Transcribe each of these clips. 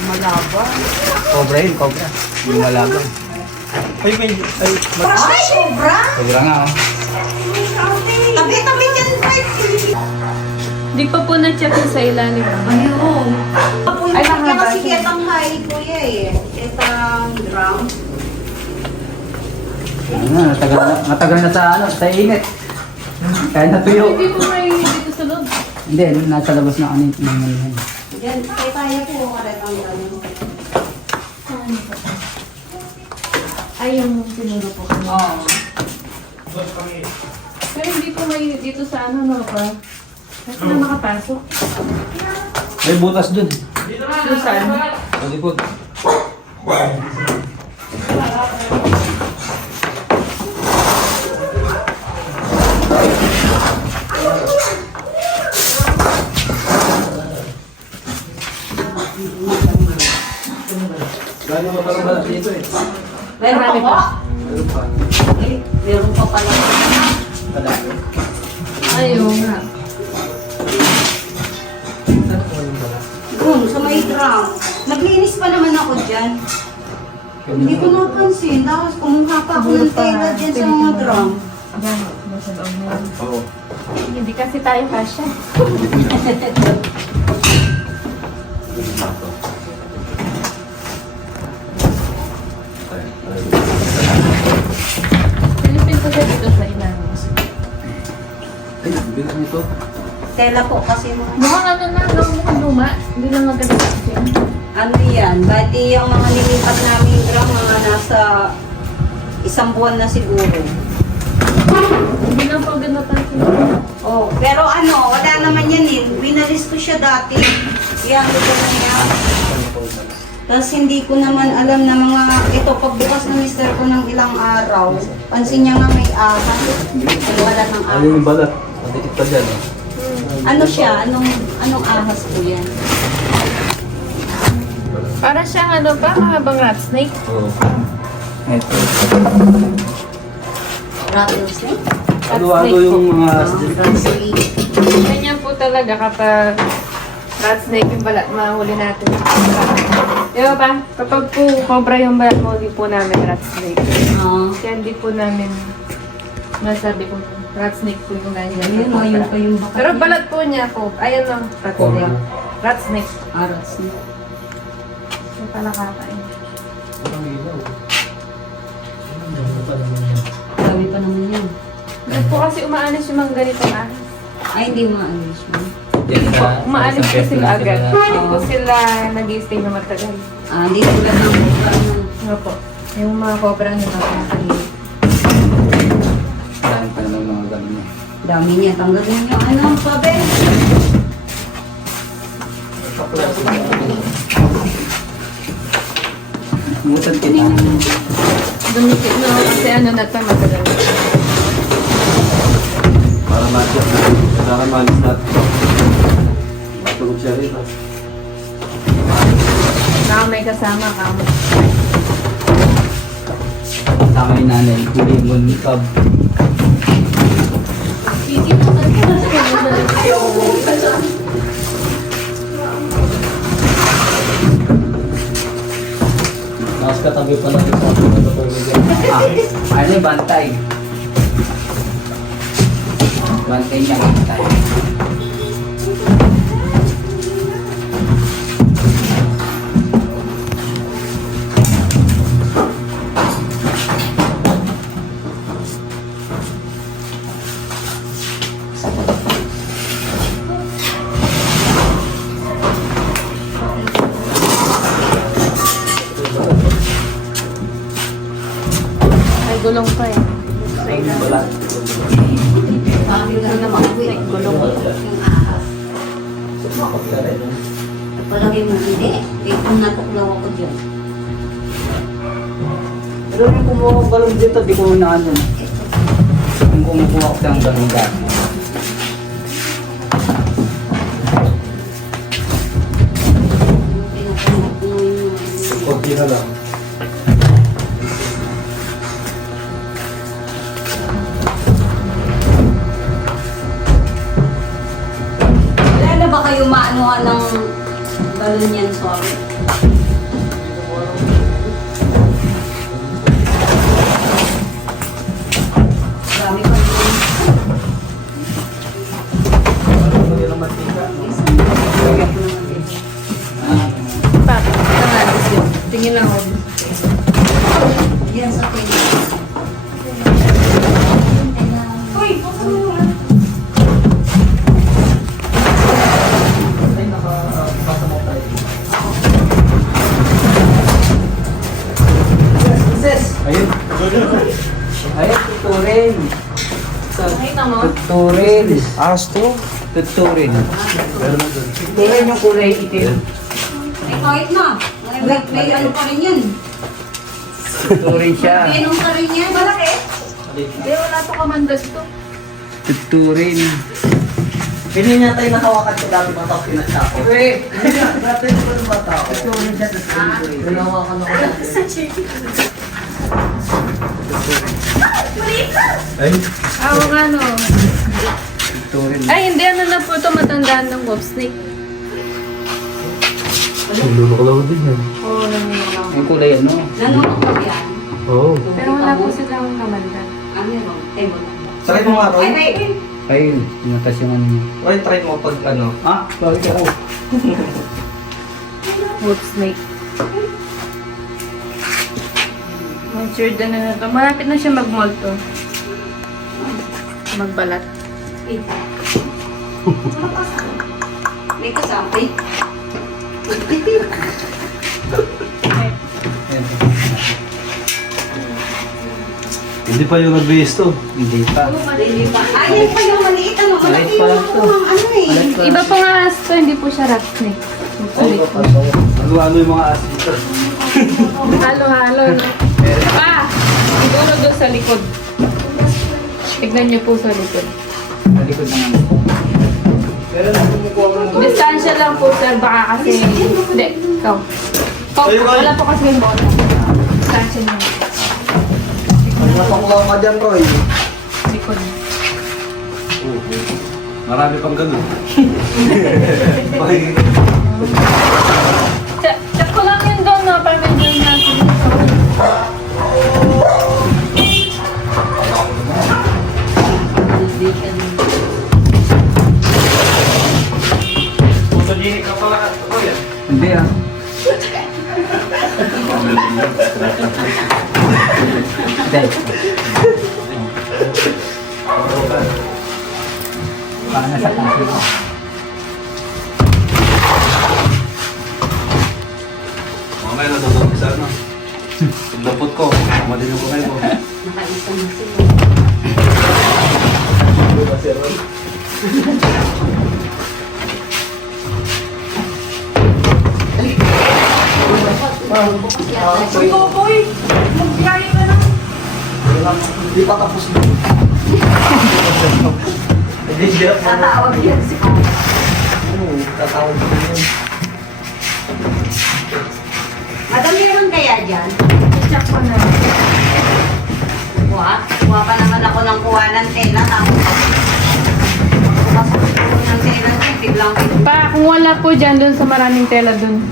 Malaban. Cobra yun, cobra. Yung malaban. Ay, may... Ay, Ay, sobra! cobra nga, oh. Tabi-tabi dyan, Frank. Di pa po na-check yun sa ilalim. Ayun. Ay, Ay, mahaba kasi siya. kitang high, kuya eh. Kitang drum. Ano na, matagal na sa ano, sa init. Kaya natuyo. Hindi po may dito sa loob. Hindi, nasa labas na ano yung Diyan, kaya po karet ang ganyan. Ay, yung sinuro po kami. Oo. Pero hindi po may dito sa ano, no pa. Kasi na makapasok. May butas dun. Doon saan? Pwede po. Gano'n mo parang balat dito eh. Meron pa po? Meron pa. Ay, meron pa pala. Kadami. Ayun nga. Doon, sa may drum. Naglinis pa naman ako dyan. Hindi ko napansin. Tapos kumuha pa ako ng tela dyan sa mga drum. Ayan, nasa loob na yan. Oo. Hindi kasi tayo kasya. Silipin ko siya dito sa ilalim. Ay, bigat nito. Tela po kasi mga... Mukhang ano na, no? Mukhang luma. Hindi lang maganda kasi. Ano yan? Bati yung mga nilipat namin drum, mga nasa 1 buwan na siguro. Hindi lang po ganda tayo. Oh, pero ano, wala naman yan eh. Binalis ko siya dati. Yan, ito na yan. Tapos hindi ko naman alam na mga, ito, pagbukas ng mister ko ng ilang araw, pansin niya nga may ahas. Ay, wala ng Ano ahas. yung balat? Matitik pa dyan eh. Ano siya? Anong ahas po yan? Para siyang ano ba? Mahabang rat snake. Oo. Ito. Rattlesnake? Ano yung mga... Rattlesnake. Ganyan po talaga kapag rat snake yung balat, mahuli natin. Diba ba? Kapag po cobra yung balat, mahuli po namin rat snake. Kaya hindi po namin masabi kung rat snake po yung ganyan. Ayun, ayun pa yung baka. Pero balat po niya po, ayan o, rat Cobra. snake. Rat snake. Rattlesnake. Yung palakakain. Dami pa naman yan. Ba't po kasi umaalis yung mga ganitong ahas? Ay, hindi maalis mo. Umaalis po sila agad. Hindi po sila nag-i-stay na matagal. Hindi tulad ng ano. Nga po. Yung mga cobra nyo na nakakaliit. Dami pa naman mga ganun eh. Dami niya. Tanggalin niyo. Ano ang pabel? Mutan kita. Dumikit na kasi ano na ito matagal. Para ma-check na. Kailangan malis natin. Matulog siya rito. Baka may kasama ka mo. Tama yung nanay. Huli mo ni Cub. Sige po kasi Nakas katabi pa natin sa ano yung bantay? Bantay niya, bantay. may gulong pa eh. Wala. Sabi lang na mga May gulong. yung ahas. Sumakot ka rin. Palagay mo, hindi. Kung natuklaw ako dyan. Pero yung kumuha ko balon dito, di ko na ano. Kung kumukuha ko ng balon dati. Pinupunod ko yung... Kunti na lang. anuhan ng balon yan, sorry. Marami pa din. Pa, tangalis yun. Tingin lang ako. Yan sa tingin. Uy, Ay, nakapasa mo tayo. Sis! Ayun. Ayun, tuturin. Nakita mo? Tuturin. Astro? Tuturin. Tuturin yung kulay itim. Ay, kahit na. May ano pa rin yan. Tuturin siya. May pa rin yan. Malaki. Hindi, wala pa kamandas to. Tuturin. Hindi niya tayo nakawakan ko dati mga tao pinagtako. Hindi nga, dati ko ng mga tao. Tuturin siya, tuturin. Pinawakan ako dati. Ay, Oo nga no. tuturin. Ay, hindi. Ano na po ito? Matandaan ng wolf snake. Lulukalaw din yan. Oo, nangyayari. Yung kulay ano? Nanunok pa yan. Oo. Pero wala po silang kamandan. Ano yun? Table. Sakit mo nga, Roy. Ay, ay. Ayun, tinatas yung ano niya. Roy, try mo pag ano. Ah, bakit ako? Wolf snake. Matured na na ito. Malapit na siya mag-molt to. Magbalat. May kasampay. Ayan. Hindi pa yung nag-base to. Hindi pa. Hindi pa. Ay, yan pa yung maliit. Ano? Malaki Maliit pa yung lang to. ano eh. Maliit pa. Iba pa nga to, hindi po siya rat snake. Ano yung mga asin dito? Halo-halo. No? Pa! Siguro doon sa likod. Tignan niyo po sa likod. Sa likod naman. Pero nang kumukuha ko ng Distansya lang po sir, baka kasi... Hindi, ikaw. Wala po kasi yung bola. Distansya lang. Napakuha ka dyan, Roy. Likod. Marami pang ganun. Check ko lang yun doon, no? Para medyo natin. Photogenic ka pala, Roy. Hindi ah. Hindi. Paano sa kasi? Mamaya natutulog isa na. Pagdapot ko, mamalin yung kamay ko. Nakaisa na sila. Uy, boy! Mag-gaya ka na. Hindi pa tapos mo. Hindi siya. Tatawag yan si Tatawag mo yun. Madam, meron kaya dyan? Check ko na. Kuha? Kuha pa naman ako ng kuha ng tela. Tapos, pumasok ko ng tela. Biglang Pa, kung wala po dyan, doon sa maraming tela doon.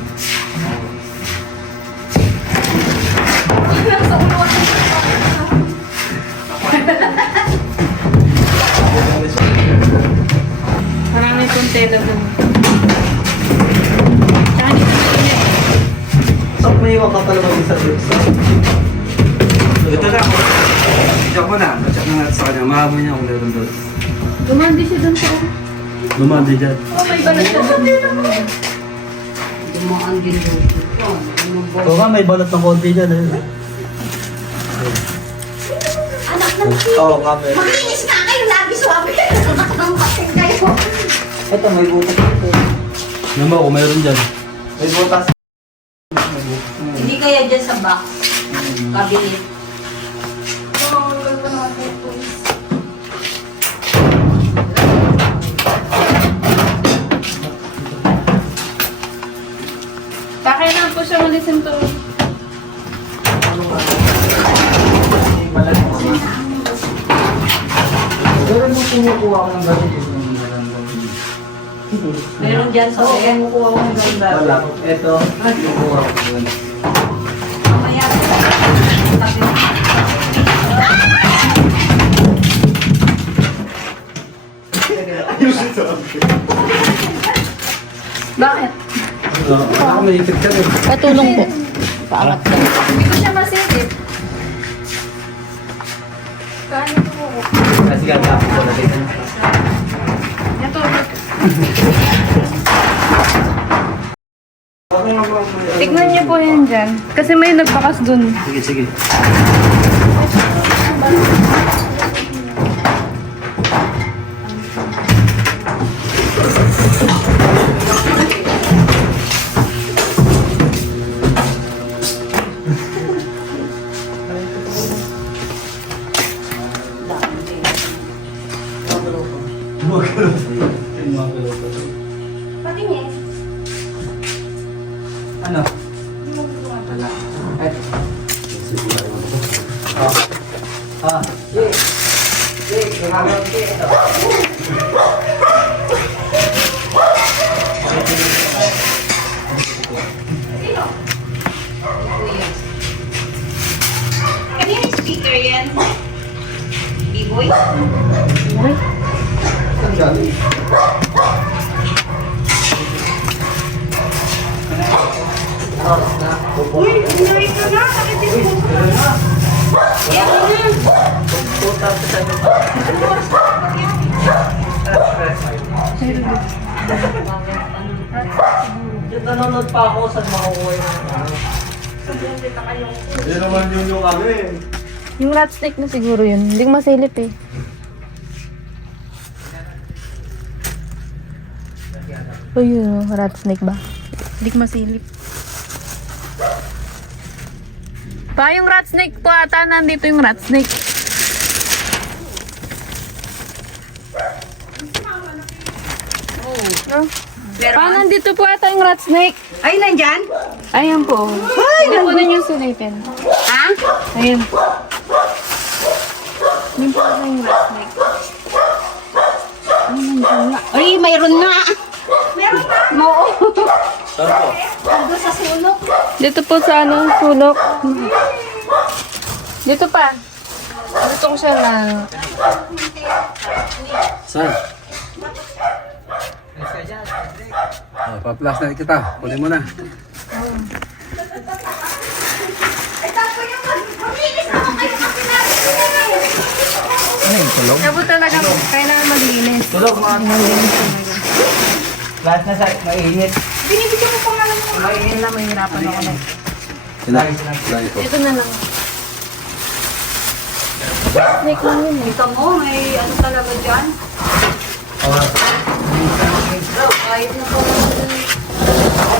Maraming pong tela doon. Tsaka hindi ko mainit. So, may iwan ka pala mag-isa dito. Ito na. Check mo na. Check na natin sa kanya. Mahabol niya kung meron doon. Lumandi siya doon sa... Lumandi dyan. Oh, may balat siya doon. dumaan din doon. Oo nga, may balat ng konti dyan. Anak ng Oo, nga, meron. Makinis na kayo, lagi swabe. Anak ng pating kayo. Ito, may butas dito. Yan ba kung meron dyan? May butas. Hindi kaya dyan sa box. Cabinet. Bakit lang po siya malisin to? Pero nung kumukuha ko ng gabi, yung nararamdaman. Meron dyan sa bed. Wala. Ito. Kinukuha ko yun. Mamaya. Bakit? May ipit ka rin. Patulong po. Paangat ka. Hindi ko siya masilip. Kaya ko. Kasi gagawin ko na dito. Ito. Tignan niyo po yan dyan. Kasi may nagpakas dun. Sige, sige. Patingin. Ano? Wala. Eh. Ah. Kanina yung speaker yan. B-boy? Uy, umuwi ka na. Sakit din mo. Yan na. Nanonood pa ako sa makukuha yung ano. Yan naman yung ano eh. Yung rat snake na siguro yun. Hindi ko masilip eh. O yun, rat snake ba? Hindi ko masilip. Pa, yung rat snake po ata, nandito yung rat snake. No? Pa, nandito po ata yung rat snake. Ay, nandyan? Ayan po. Hindi po ninyo silipin. Ha? Ayan po. Hindi po ata yung rat snake. Ay, mayroon nga. Meron na. Oo. Saan po? Ando sa sulok. Dito po sa ano, sulok. Dito pa. Dito ko siya na... Saan? Oh, pa-plus na kita. Kunin mo na. Ay, tapo yung maglinis naman kayo kasi natin. Kaya po talaga, kailangan maglinis. Tulog mga lahat na sa mainit. Binibigyan ko pa nga lang mga. Mainit na, mahirapan ako na. Sinay. Sinay po. Ito na lang. Snake lang yun eh. Kita mo, may ano talaga dyan. Kahit na po.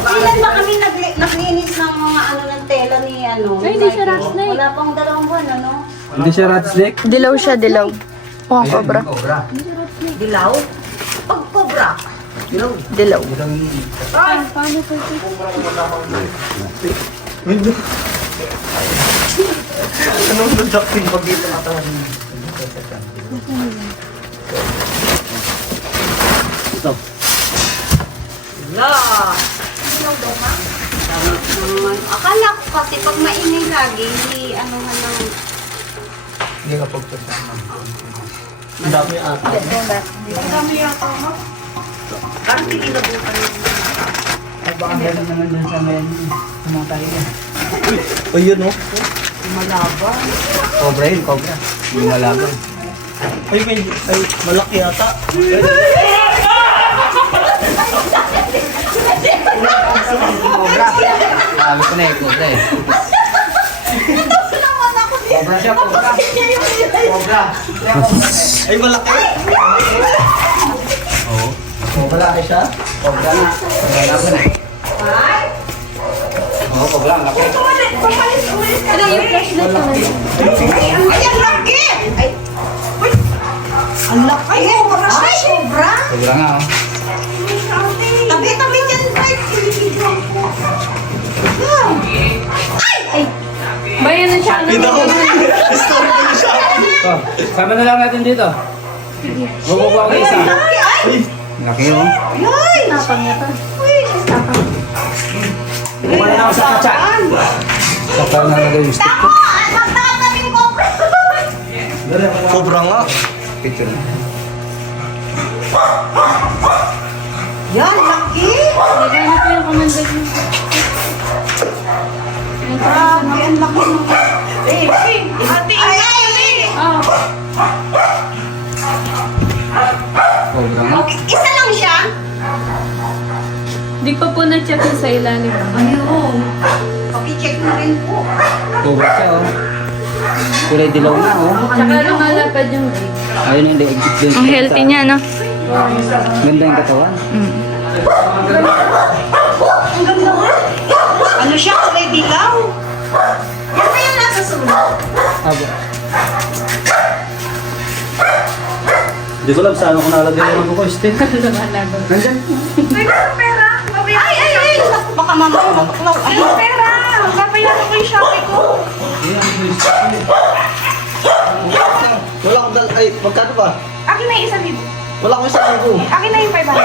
Kailan ba kami naglinis ng mga ano ng tela ni ano? Ay, hindi siya rat snake. Wala pang 2 buwan, ano? Hindi siya rat snake? Dilaw siya, dilaw. Oh, cobra. Dilaw? Pag cobra. Dilaw. Ay, Paano po ito? Anong nagdakin pag dito katawan niyo? Ito. la. Dilaw daw ka? Akala ko kasi pag maingay lagi, hindi ano nga lang. Hindi ka pagpasama. Ang dami ata. Ang dami yata mo. Parang tinilabukan mo. Ay baka meron naman dun sa menu. Sumatay na. Uy, yun o. Malaban. Cobra yun, cobra. Yung malaban. Ay, malaki yata. Cobra. Sabi ko na eh, cobra eh. Cobra siya, cobra. Cobra. Ay, malaki. Oo. Cobra siya. Cobra na. Malaban eh. Ay! Oo, cobra. Ang laki. Ano yung flashlight ko na yun? Ay, ang laki! Ay! Uy! Ang laki! Ay, cobra siya! Ay, cobra! Cobra nga oh. Tabi-tabi dyan, Mike! Pinipidyon ko. Ay! Ay! Bayan na siya. Oh, sama na lang natin dito. Bububuha ko isa. Ay! Laki oh. Ay! Tapang niya to. Uy! Tapang. Wala na ako sa katsa. Saka na nalagay yung stick ko. Tamo! Magtakot kami ni Cobra! Sobra nga. Picture na. Yan, laki! Hindi na po yung commander niya. Grabe, ang laki ng... Ate! Ay! Oh, Sobra nga. Isa lang siya? di pa po na-check yung sa ilalim. Ayun. Paki-check mo rin po. Sobra siya oh. Kulay dilaw na oh. Tsaka lumalapad yung egg. Ayun yung leg. Ang healthy niya, no? Ganda yung katawan. Ang ganda mo. Ano siya? Kulay dilaw? Yan ba yung nasa sulat? Aba. Hindi ko alam saan ako nalagay yung ano ko, stick. Lumalapad. Nandyan. Ay! Baka mamaya matuklaw. Ay, Pera! Papayaran ko yung Shopee ko. Wala akong dal... Ay, magkano ba? Akin na yung 1,000. Wala akong isang libo. Akin na yung 500.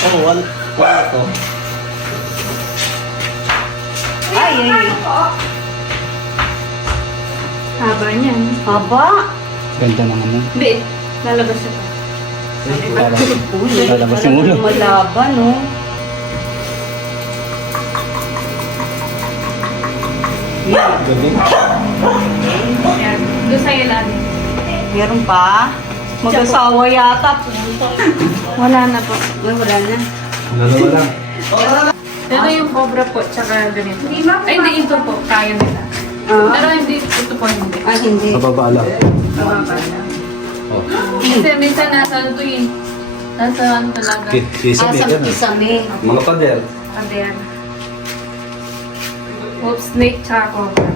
Oh, wala to. ay. Haba niya, no? Haba. Ganda naman mo. Hindi, lalabas siya pa. Lalabas yung ulo. Malaban, no? Yan, doon sa ilalim. Meron pa? Mag-asawa yata. Wala na po. Ay, wala na. Dalawa lang. Ito yung cobra po, tsaka ganito. Ay, hindi ito po, kaya nila. Ah? Pero hindi, ito po hindi. Ah, hindi. Mababa lang. Mababa lang. Oh. Kasi minsan nasa ano to eh. Nasa ano talaga. Kisame, yan. Kisame. Mga pader. Pader. Wolf snake tsaka cobra.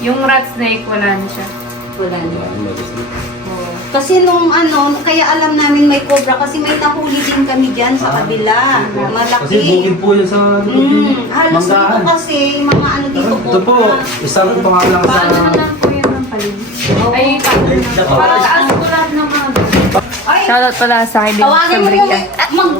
Yung rat snake, wala na siya. Wala na. Oh. Kasi nung ano, kaya alam namin may cobra kasi may nahuli din kami dyan sa kabila. Kasi bukid Malaki. po yan sa Halos dito Manggaan. kasi, mga ano dito Ito po, isang pangalan sa... Paano na lang po yun ng palin? Ay, para taas ko lahat ng mga Ay, shoutout pala sa akin din tawagin sa mo Bria. mag